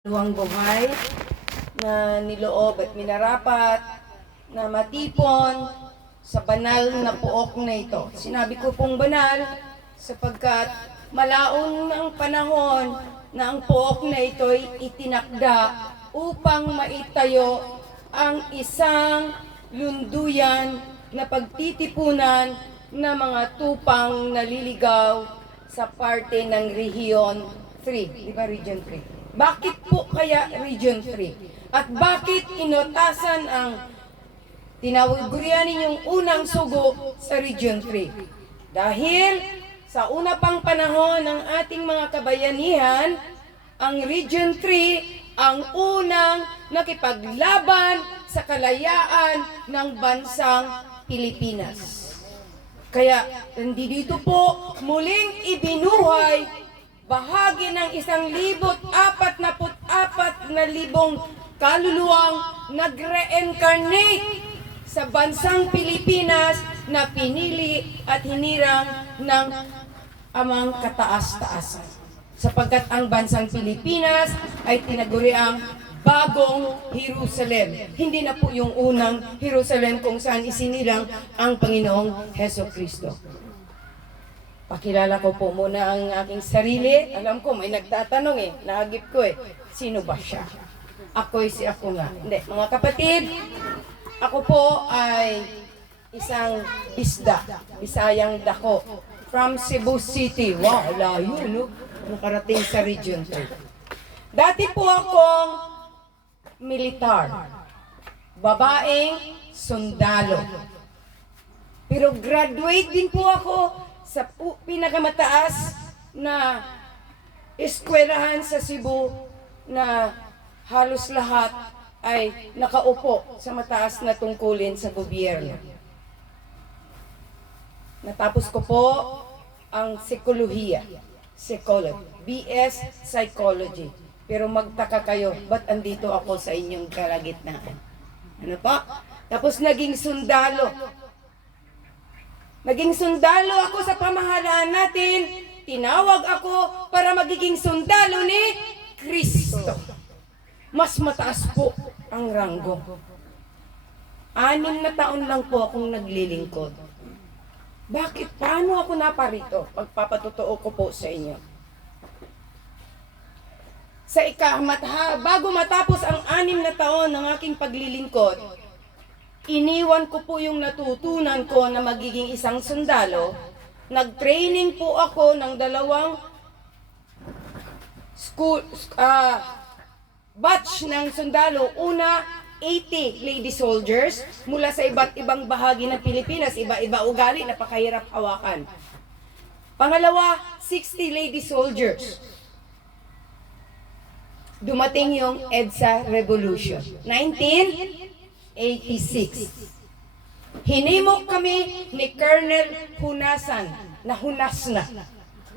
Luwang buhay na niloob at minarapat na matipon sa banal na puok na ito. Sinabi ko pong banal sapagkat malaon ang panahon na ang puok na ito'y itinakda upang maitayo ang isang lunduyan na pagtitipunan ng mga tupang naliligaw sa parte ng Region 3. Di ba Region 3? Bakit po kaya Region 3? At bakit inotasan ang tinawagurian ninyong unang sugo sa Region 3? Dahil sa una pang panahon ng ating mga kabayanihan, ang Region 3 ang unang nakipaglaban sa kalayaan ng bansang Pilipinas. Kaya dito po muling ibinuhay bahagi ng 1,044,000 kaluluwang nag-reincarnate sa bansang Pilipinas na pinili at hinirang ng amang kataas-taasan. Sapagkat ang bansang Pilipinas ay tinaguriang bagong Jerusalem. Hindi na po yung unang Jerusalem kung saan isinilang ang Panginoong Hesukristo. Pakilala ko po muna ang aking sarili. Alam ko, may nagtatanong nahagip ko sino ba siya? Ako'y si ako nga. Hindi, mga kapatid, ako po ay isang isda, Bisayang dako, from Cebu City. Wow, layo, no? Nakarating sa Region 3. Dati po akong militar, babaeng sundalo. Pero graduate din po ako sa pinakamataas na eskwelahan sa Cebu na halos lahat ay nakaupo sa mataas na tungkulin sa gobyerno. Natapos ko po ang psikolohiya, BS Psychology. Pero magtaka kayo, ba't andito ako sa inyong kalagitnaan? Ano pa? Tapos naging sundalo. Naging sundalo ako sa pamahalaan natin. Tinawag ako para magiging sundalo ni Kristo. Mas mataas po ang ranggo. 6 na taon lang po akong naglilingkod. Bakit? Paano ako naparito? Pagpapatotoo ko po sa inyo. Bago matapos ang 6 na taon ng aking paglilingkod, iniwan ko po yung natutunan ko na magiging isang sundalo. Nag-training po ako ng 2 batch ng sundalo. Una, 80 lady soldiers mula sa iba't ibang bahagi ng Pilipinas. Iba-iba ugali, napakahirap hawakan. Pangalawa, 60 lady soldiers. Dumating yung EDSA Revolution, 1986. Hinimok kami ni Colonel Hunasan, na hunas na.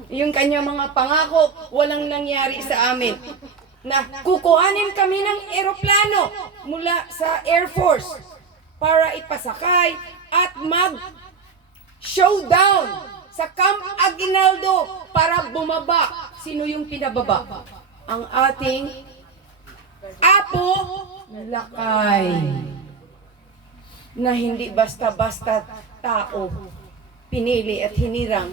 Yung kanyang mga pangako, walang nangyari sa amin. Na kukuhanin kami ng eroplano mula sa Air Force para ipasakay at mag-showdown sa Camp Aguinaldo para bumaba. Sino yung pinababa? Ang ating Apo Lakay, na hindi basta-basta tao pinili at hinirang,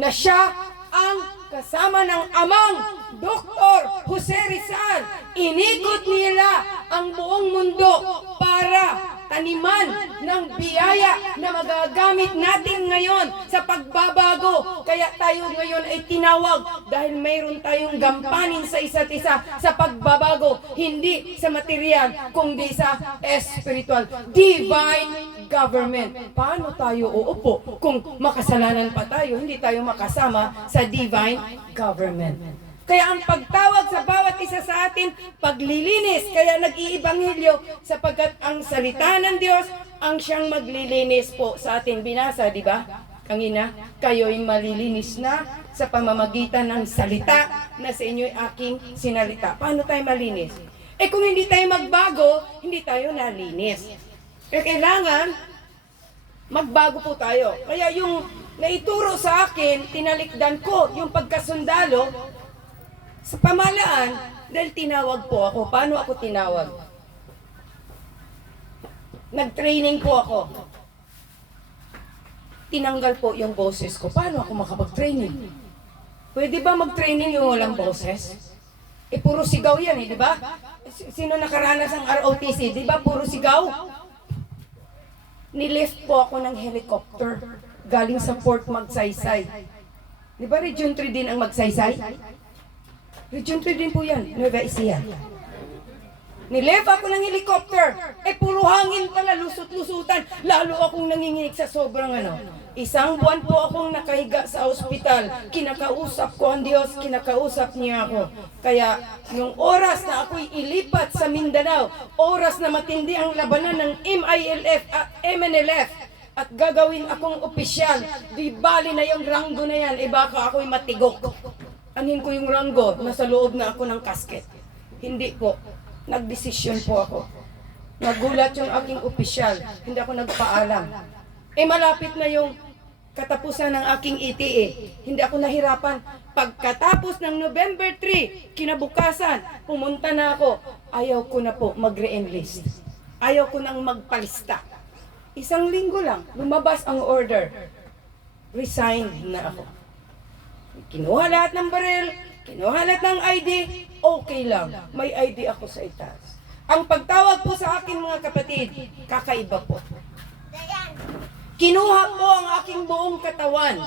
na siya ang kasama ng amang Dr. Jose Rizal. Inikot nila ang buong mundo para taniman ng biyaya na magagamit natin ngayon sa pagbabago. Kaya tayo ngayon ay tinawag dahil mayroon tayong gampanin sa isa't isa sa pagbabago, hindi sa material kundi sa spiritual, divine government. Paano tayo uupo kung makasalanan pa tayo, hindi tayo makasama sa divine government? Kaya ang pagtawag sa bawat isa sa atin, paglilinis. Kaya nag-iibanghelyo sapagkat ang salita ng Diyos ang siyang maglilinis po sa atin. Binasa, di ba? Kanina, kayo'y malilinis na sa pamamagitan ng salita na sa inyo'y aking sinalita. Paano tayo malinis? Kung hindi tayo magbago, hindi tayo nalinis. Kailangan magbago po tayo. Kaya yung naituro sa akin, tinalikdan ko yung pagkasundalo sa pamahalaan, Dahil tinawag po ako. Paano ako tinawag? Nag-training po ako. Tinanggal po yung boses ko. Paano ako makapag-training? Pwede ba mag-training yung walang boses? Puro sigaw yan di ba? Sino nakaranas ng ROTC? Di ba puro sigaw? Nilift po ako ng helicopter galing sa Port Magsaysay. Di ba Region 3 din ang Magsaysay? Region 3 din po yan, Nueva Ecija. Nilift ako ng helicopter. Puro hangin pala, lusot-lusutan. Lalo akong nanginginig sa sobrang Isang buwan po akong nakahiga sa ospital. Kinakausap ko ang Diyos, kinakausap niya ako. Kaya, yung oras na ako'y ilipat sa Mindanao, oras na matindi ang labanan ng MILF at MNLF, at gagawin akong opisyal, di bali na yung ranggo na yan, baka ako'y matigok. Anin ko yung ranggo, nasa loob na ako ng kasket. Hindi po, nagdesisyon po ako. Nagulat yung aking opisyal, hindi ako nagpaalam. Malapit na yung katapusan ng aking ETA. Hindi ako nahirapan. Pagkatapos ng November 3, kinabukasan, pumunta na ako. Ayaw ko na po mag-re-enlist. Ayaw ko nang magpalista. Isang linggo lang, lumabas ang order. Resigned na ako. Kinuha lahat ng baril, kinuha lahat ng ID, okay lang. May ID ako sa itaas. Ang pagtawag po sa akin mga kapatid, kakaiba po. Kinuha po ang aking buong katawan.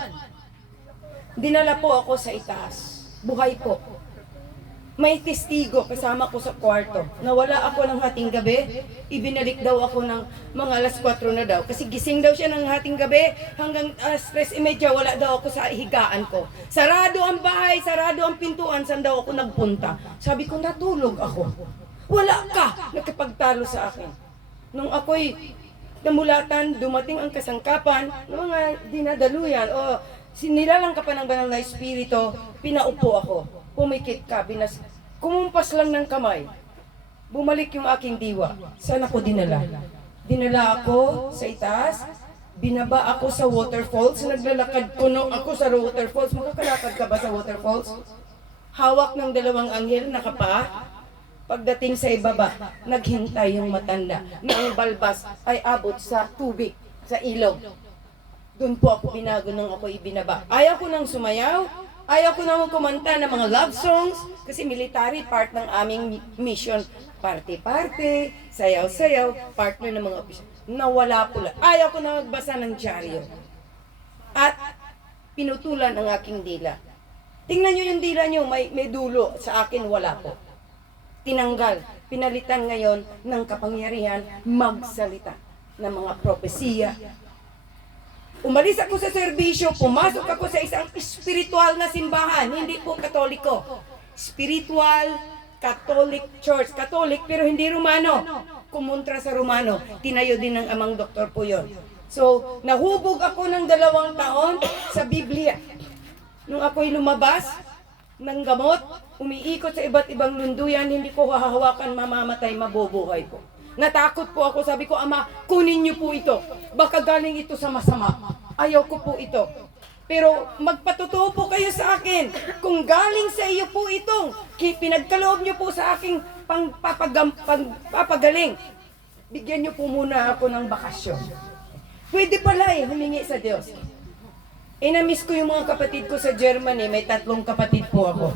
Dinala po ako sa itaas. Buhay po. May testigo kasama ko sa kwarto. Nawala ako ng hating gabi. Ibinalik daw ako ng mga alas 4 na daw. Kasi gising daw siya ng hating gabi. Hanggang alas 3:30 wala daw ako sa higaan ko. Sarado ang bahay, sarado ang pintuan. Saan daw ako nagpunta? Sabi ko, natulog ako. Wala ka! Nakipagtalo sa akin. Nung ako'y namulatan, dumating ang kasangkapan ng mga dinadaluyan o sinilalang ka pa ng banal na espiritu, pinaupo ako. Pumikit ka, kumumpas lang ng kamay. Bumalik yung aking diwa. Saan ako dinala? Dinala ako sa itaas, binaba ako sa waterfalls, naglalakad kuno ako sa waterfalls. Makakalakad ka ba sa waterfalls? Hawak ng dalawang anghel, nakapa. Pagdating sa ibaba, naghintay yung matanda na ang balbas ay abot sa tubig, sa ilog. Doon po ako binago nang ako ibinaba. Ayaw ko nang sumayaw, ayaw ko nang kumanta ng mga love songs, kasi military part ng aming mission. Party-party, sayaw-sayaw, partner ng mga opisyon. Nawala po lang. Ayaw ko na magbasa ng dyaryo. At pinutulan ang aking dila. Tingnan nyo yung dila nyo, may dulo. Sa akin, wala po. Tinanggal, pinalitan ngayon ng kapangyarihan magsalita ng mga propesiya. Umalis ako sa serbisyo, pumasok ako sa isang spiritual na simbahan, hindi po katoliko. Spiritual, Catholic Church, Catholic pero hindi Romano. Kumontra sa Romano, tinayo din ng amang doktor po yun. So, nahubog ako ng 2 taon sa Biblia. Nung ako'y lumabas ng gamot, umiikot sa iba't ibang lunduyan, hindi ko hahawakan, mamamatay, mabubuhay po. Natakot po ako, sabi ko, Ama, kunin niyo po ito. Baka galing ito sa masama. Ayaw ko po ito. Pero magpatotoo po kayo sa akin. Kung galing sa iyo po itong pinagkaloob niyo po sa aking papagaling, bigyan niyo po muna ako ng bakasyon. Pwede pala humingi sa Diyos. Na-miss ko yung mga kapatid ko sa Germany, may 3 kapatid po ako.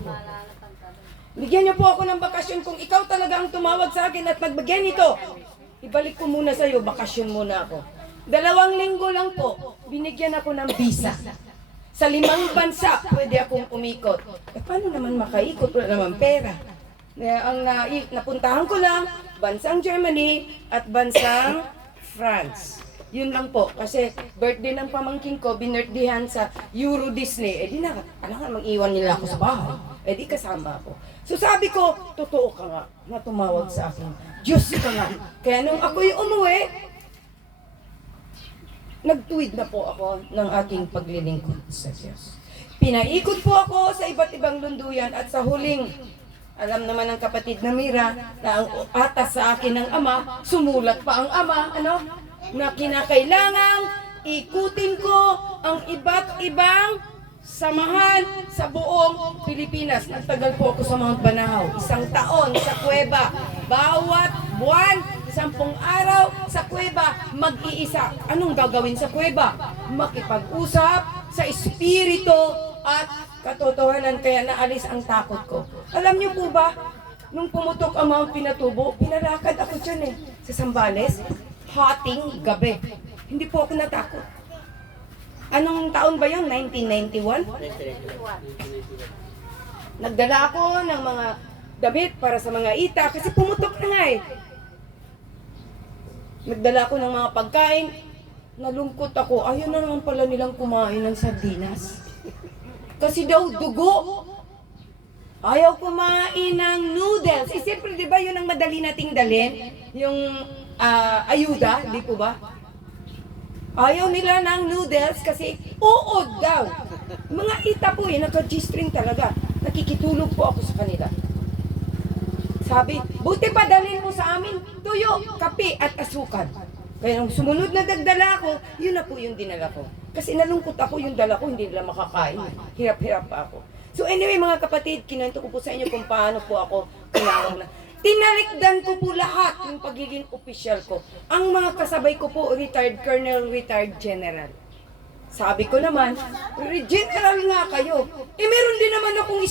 Bigyan niyo po ako ng bakasyon kung ikaw talaga ang tumawag sa akin at nagbigyan ito. Ibalik ko muna sa iyo, bakasyon muna ako. 2 linggo lang po, binigyan ako ng visa. Sa 5 bansa, pwede akong umikot. Paano naman makaikot? Wala naman pera. Ang napuntahan ko lang, bansang Germany at bansang France. Yun lang po, kasi birthday ng pamangking ko, binirthdayan sa Euro Disney. Di na, alam mag-iwan nila ako sa bahay. Di kasama ako. So sabi ko, totoo ka nga na tumawag sa akin. Diyos ka nga. Kaya nung ako'y umuwi, nagtuwid na po ako ng aking paglilingkod sa Diyos. Pinaikot po ako sa iba't ibang lunduyan at sa huling, alam naman ng kapatid na Mira, na ang atas sa akin ng Ama, sumulat pa ang Ama, na kinakailangang ikutin ko ang iba't ibang samahan sa buong Pilipinas. Nagtagal po ako sa Mount Banahaw. 1 taon sa kuweba. Bawat buwan, 10 araw sa kuweba, mag-iisa. Anong gagawin sa kuweba? Makipag-usap sa espiritu at katotohanan, kaya naalis ang takot ko. Alam niyo po ba, nung pumutok ang Mount Pinatubo, pinalakad ako dyan sa Zambales, hating gabi. Hindi po ako natakot. Anong taon ba yun? 1991? Nagdala ako ng mga damit para sa mga ita kasi pumutok na nga Nagdala ako ng mga pagkain. Nalungkot ako. Ayaw na naman pala nilang kumain ng sardinas. Kasi daw dugo. Ayaw kumain ng noodles. Siyempre, di ba yun ang madali nating dalhin? Yung ayuda, di po ba? Ayaw nila ng noodles kasi uod daw. Mga ita po naka-G-string talaga. Nakikitulog po ako sa kanila. Sabi, buti pa dalhin mo sa amin tuyo, kape at asukal. Kaya nung sumunod na dagdala ko, yun na po yung dinala ko. Kasi nalungkot ako yung dala ko, hindi nila makakain. Hirap-hirap pa ako. So anyway mga kapatid, kinuwento ko po sa inyo kung paano po ako kinawang na. Tinalikdan ko po lahat ng pagiging opisyal ko. Ang mga kasabay ko po, retired colonel, retired general. Sabi ko naman, general nga kayo. Meron din naman akong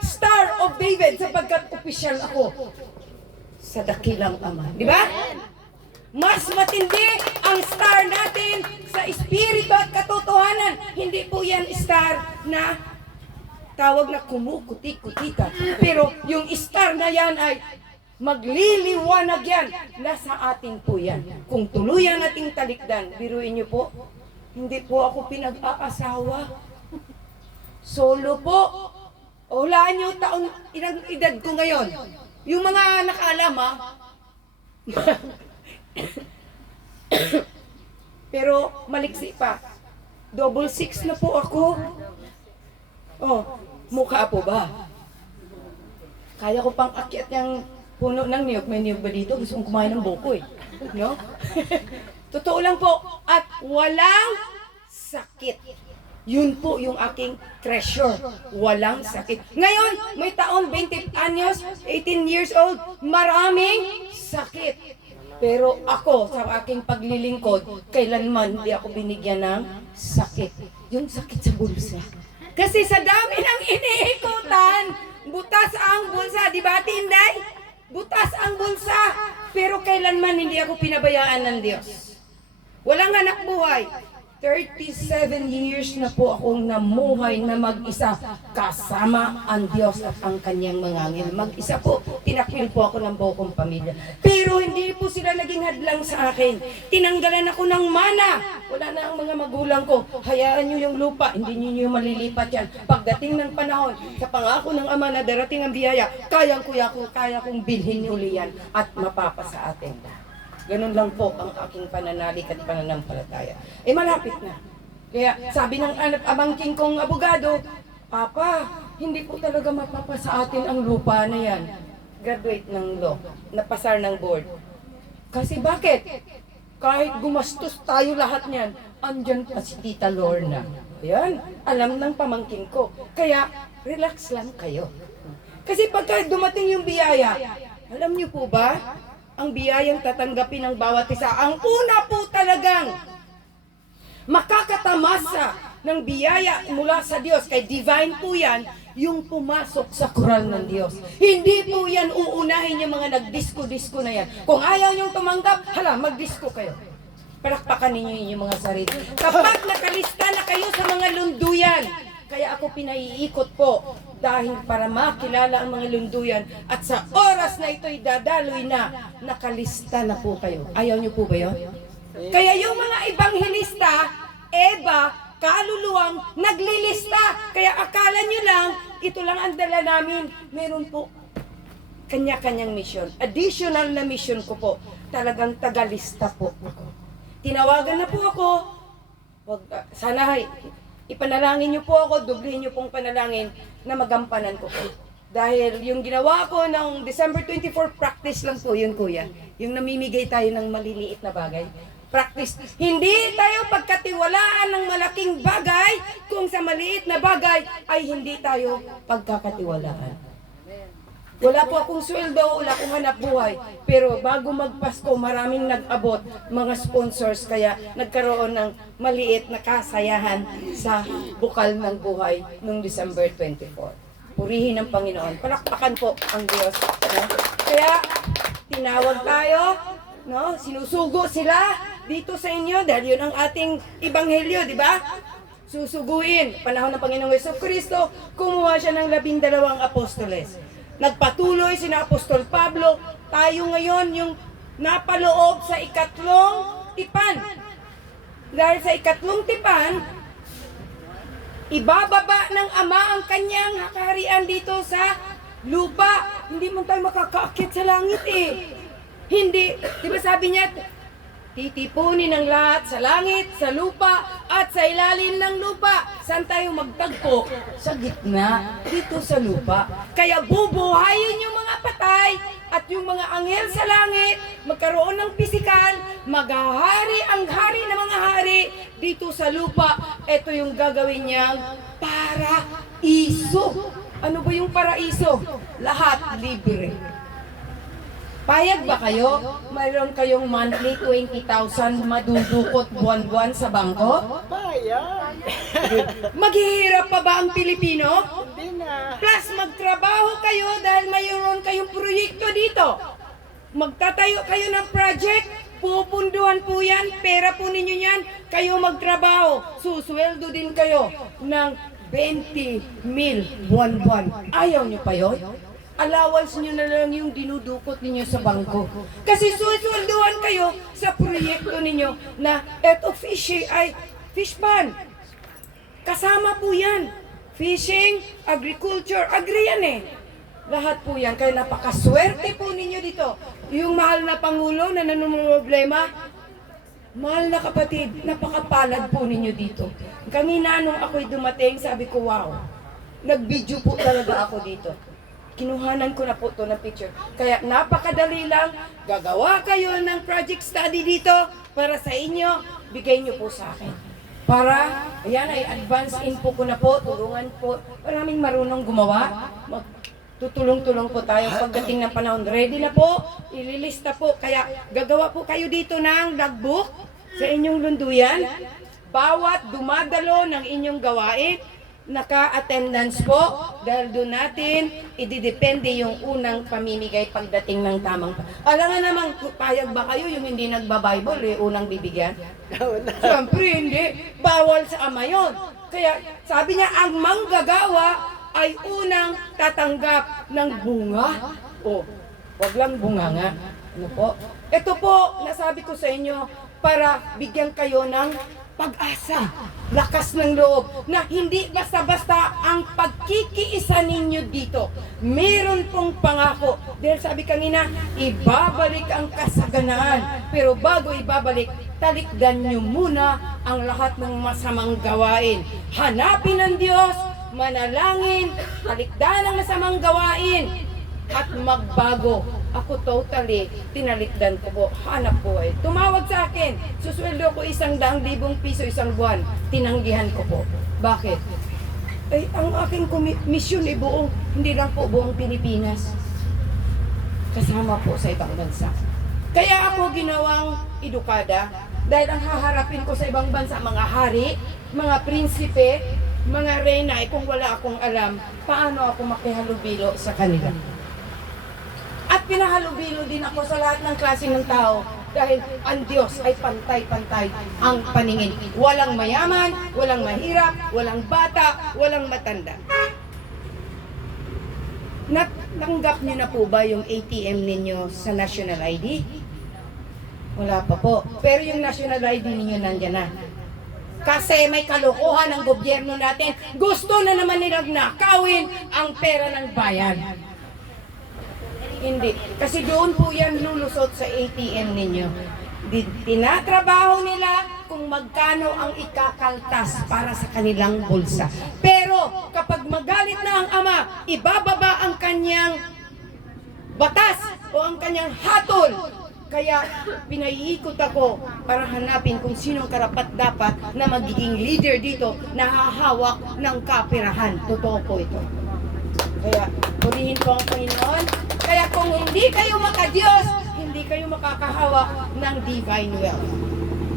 Star of David, sapagkat opisyal ako sa dakilang Ama. Di ba? Mas matindi ang star natin sa espiritu at katotohanan. Hindi po yan star na tawag na kumukuti-kutita. Pero yung star na yan ay magliliwanag yan. Nasa atin po yan. Kung tuluyan nating talikdan, biruin niyo po, hindi po ako pinag-aasawa. Solo po. O hulaan niyo ilang edad ko ngayon. Yung mga nakaalam pero maliksi pa. 666 na po ako. Oh, mukha po ba? Kaya ko pang akyat yung puno ng niyog. May niyog ba dito? Gusto kong kumain ng buko No? Totoo lang po. At walang sakit. Yun po yung aking treasure. Walang sakit. Ngayon, may taon, 20 anyos, 18 years old, maraming sakit. Pero ako, sa aking paglilingkod, kailanman hindi ako binigyan ng sakit. Yung sakit sa bulsa. Kasi sa dami ng iniikutan, butas ang bulsa. Di ba, Tinday? Butas ang bulsa. Pero kailanman hindi ako pinabayaan ng Diyos. Walang anak buhay. 37 years na po akong namuhay na mag-isa kasama ang Diyos at ang kanyang mga anghel. Mag-isa po, tinakwil po ako ng buong pamilya. Pero hindi po sila naging hadlang sa akin. Tinanggalan ako ng mana. Wala na ang mga magulang ko. Hayaan nyo yung lupa, hindi nyo malilipat yan. Pagdating ng panahon, sa pangako ng Ama na darating ang biyaya, kaya kong bilhin uli yan at mapapasa atin. Ganun lang po ang aking pananalig at pananampalataya. Malapit na. Kaya sabi ng amangking kong abogado, Papa, hindi po talaga mapapasa atin ang lupa na yan. Graduate ng law, napasar ng board. Kasi bakit? Kahit gumastos tayo lahat niyan, andyan pa si Tita Lorna. Ayan, alam ng pamangkin ko. Kaya, relax lang kayo. Kasi pagka dumating yung biyaya, alam niyo po ba, ang biyayang tatanggapin ng bawat isa, ang una po talagang makakatamasa ng biyaya mula sa Diyos, kay divine po yan, yung pumasok sa kural ng Diyos. Hindi po yan uunahin yung mga nagdisko-disko na yan. Kung ayaw niyong tumanggap, mag-disko kayo. Palakpakan ninyo yung mga sarili. Kapag nakalista na kayo sa mga lunduyan, kaya ako pinaiikot po dahil para makilala ang mga lunduyan at sa oras na ito'y dadaloy na, nakalista na po kayo. Ayaw niyo po ba yun? Kaya yung mga ebanghelista, kaluluwang naglilista. Kaya akala nyo lang, ito lang ang dala namin. Meron po kanya-kanyang mission. Additional na mission ko po. Talagang tagalista po ako. Tinawagan na po ako. Sana ipanalangin niyo po ako, dublihin niyo pong panalangin na magampanan ko po. Dahil yung ginawa ko ng December 24, practice lang po yun, kuya. Yung namimigay tayo ng maliliit na bagay. practice. Hindi tayo pagkatiwalaan ng malaking bagay kung sa maliit na bagay ay hindi tayo pagkakatiwalaan. Wala po akong sweldo, wala akong hanap buhay. Pero bago magpasko, maraming nag-abot, mga sponsors, kaya nagkaroon ng maliit na kasayahan sa bukal ng buhay noong December 24. Purihin ang Panginoon. Palakpakan po ang Diyos. No? Kaya tinawag tayo, no? Sinusugo sila dito sa inyo dahil yun ang ating ebanghelyo, di ba? Susuguin. Panahon ng Panginoong Jesucristo, kumuha siya ng 12 apostoles. Nagpatuloy sina Apostol Pablo, tayo ngayon yung napaloob sa ikatlong tipan. Dahil sa ikatlong tipan, ibababa ng Ama ang kanyang kaharian dito sa lupa. Hindi mo tayo makakaakit sa langit eh. Hindi, di ba sabi niya, titipunin ng lahat sa langit, sa lupa, at sa ilalim ng lupa. Saan tayo magtagpo? Sa gitna, dito sa lupa. Kaya bubuhayin yung mga patay at yung mga anghel sa langit, magkaroon ng pisikal, maghahari ang hari ng mga hari dito sa lupa. Ito yung gagawin niyang paraiso. Ano ba yung paraiso? Lahat libre. Payag ba kayo? Mayroon kayong monthly 20,000 madudukot buwan-buwan sa bangko? Payag. Maghihirap pa ba ang Pilipino? Hindi na. Plus magtrabaho kayo dahil mayroon kayong proyekto dito. Magtatayo kayo ng project, pupunduhan po yan, pera po ninyo yan, kayo magtrabaho, susweldo din kayo ng 20,000 buwan-buwan. Ayaw nyo pa yun? Allowance nyo na lang yung dinudukot ninyo sa bangko. Kasi susweldohan kayo sa proyekto ninyo na eto fish ay fish pan. Kasama po yan. Fishing, agriculture, agri yan eh. Lahat po yan. Kaya napakaswerte po ninyo dito. Yung mahal na Pangulo na problema, mahal na kapatid, napakapalad po ninyo dito. Kanina nung ako'y dumating, sabi ko, wow, nag-video po talaga ako dito. Kinuhanan ko na po ito ng picture. Kaya napakadali lang, gagawa kayo ng project study dito para sa inyo, bigay nyo po sa akin. Para, ayan ay advance info ko na po, tulungan po. Maraming marunong gumawa. Tutulong-tulong po tayo pagdating ng panahon. Ready na po, ililista po. Kaya gagawa po kayo dito ng logbook sa inyong lunduyan. Bawat dumadalo ng inyong gawain, naka-attendance po dahil doon natin ididepende yung unang pamimigay pagdating ng tamang alam nga naman, payag ba kayo yung hindi nagba-Bible unang bibigyan? Siyempre hindi, bawal sa Ama yun. Kaya sabi niya, ang manggagawa ay unang tatanggap ng bunga. Wag lang bunga nga. Ano po? Ito po, nasabi ko sa inyo para bigyan kayo ng pag-asa, lakas ng loob, na hindi basta-basta ang pagkikiisa ninyo dito. Meron pong pangako. Dahil sabi kanina, ibabalik ang kasaganaan. Pero bago ibabalik, talikdan nyo muna ang lahat ng masamang gawain. Hanapin ang Diyos, manalangin, talikdan ang masamang gawain, at magbago. Ako totally, tinalikdan ko po, hanap buhay. Tumawag sa akin, susweldo ko 100,000 piso isang buwan. Tinanggihan ko po. Bakit? Ay, ang aking misyon ay buong, hindi lang po buong Pilipinas. Kasama po sa ibang bansa. Kaya ako ginawang edukada, dahil ang haharapin ko sa ibang bansa, mga hari, mga prinsipe, mga reyna, kung wala akong alam, paano ako makihalubilo sa kanila. At pinahalubilo din ako sa lahat ng klase ng tao dahil ang Diyos ay pantay-pantay ang paningin. Walang mayaman, walang mahirap, walang bata, walang matanda. Natanggap niyo na po ba yung ATM ninyo sa National ID? Wala pa po. Pero yung National ID ninyo nandiyan na. Kasi may kalokohan ng gobyerno natin. Gusto na naman nilang nakawin ang pera ng bayan. Hindi. Kasi doon po yan lulusot sa ATM ninyo. Tinatrabaho nila kung magkano ang ikakaltas para sa kanilang bulsa. Pero kapag magalit na ang Ama, ibababa ang kanyang batas o ang kanyang hatol. Kaya pinaiikot ako para hanapin kung sinong karapat-dapat na magiging leader dito na hahawak ng kapirahan. Totoo po ito. Kaya purihin po ang Panginoon. Kaya kung hindi kayo makadiyos, hindi kayo makakahawak ng divine wealth.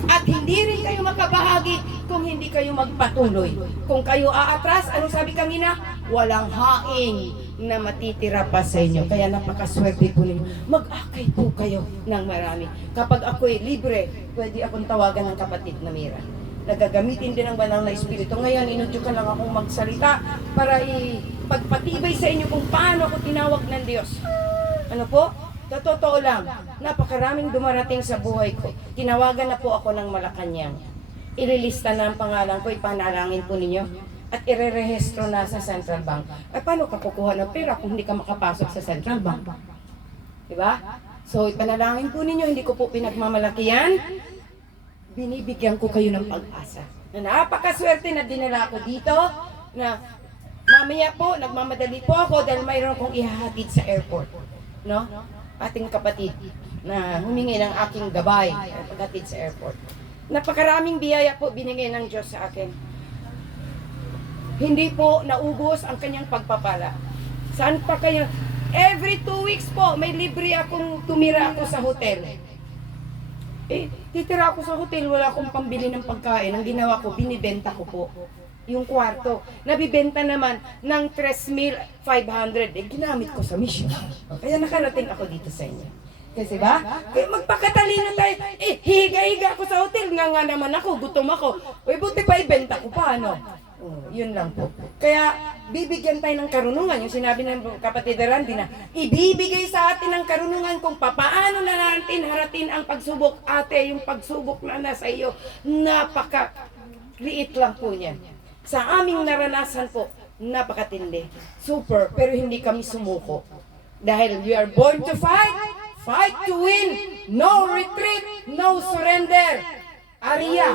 At hindi rin kayo makabahagi kung hindi kayo magpatuloy. Kung kayo aatras, anong sabi kanina? Walang haing na matitira pa sa inyo. Kaya napakaswerte po ninyo. Mag-akay po kayo ng marami. Kapag ako'y libre, pwede akong tawagan ng kapatid na Mira. Nagagamitin din ng banal na espiritu. Ngayon, inudyukan lang akong magsalita para ipagpatibay sa inyo kung paano ako tinawag ng Diyos. Ano po? Totoo lang, napakaraming dumarating sa buhay ko. Tinawagan na po ako ng Malacanang. Ililista na ang pangalan ko, ipanalangin po ninyo. At irerehistro na sa Central Bank. Ay, paano ka kukuha ng pera kung hindi ka makapasok sa Central Bank? Diba? So, ipanalangin po ninyo, hindi ko po pinagmamalaki yan. Binibigyan ko kayo ng pag-asa. Na napakaswerte na dinala ako dito, na mamaya po, nagmamadali po ako dahil mayroon kong ihahatid sa airport. No? Ating kapatid na humingi ng aking gabay paghatid sa airport. Napakaraming biyaya po binigay ng Diyos sa akin. Hindi po naubos ang kanyang pagpapala. Saan pa kayo? Every 2 weeks po, may libre akong tumira ako sa hotel. Titira ako sa hotel, wala akong pambili ng pagkain. Ang ginawa ko, binibenta ko po yung kwarto. Nabibenta naman ng 3,500. Ginamit ko sa mission. Kaya nakarating ako dito sa inyo. Kasi ba? Kaya magpakatalino tayo. Higa-higa ako sa hotel. Nga naman ako, gutom ako. Buti pa ibenta ko pa, ano? Yun lang po. Kaya bibigyan tayo ng karunungan. Yung sinabi ng kapatid Randy na ibibigay sa atin ng karunungan kung paano na natin haratin ang pagsubok. Ate, yung pagsubok na nasa iyo, napaka-liit lang po niyan. Sa aming naranasan po, napakatindi. Super, pero hindi kami sumuko. Dahil we are born to fight, fight to win, no retreat, no surrender. Aria,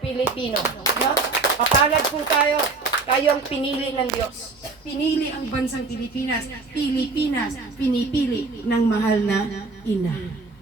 Pilipino. No? Papalad po tayo. Tayo ang pinili ng Diyos. Pinili ang bansang Pilipinas. Pilipinas, pinipili ng mahal na ina.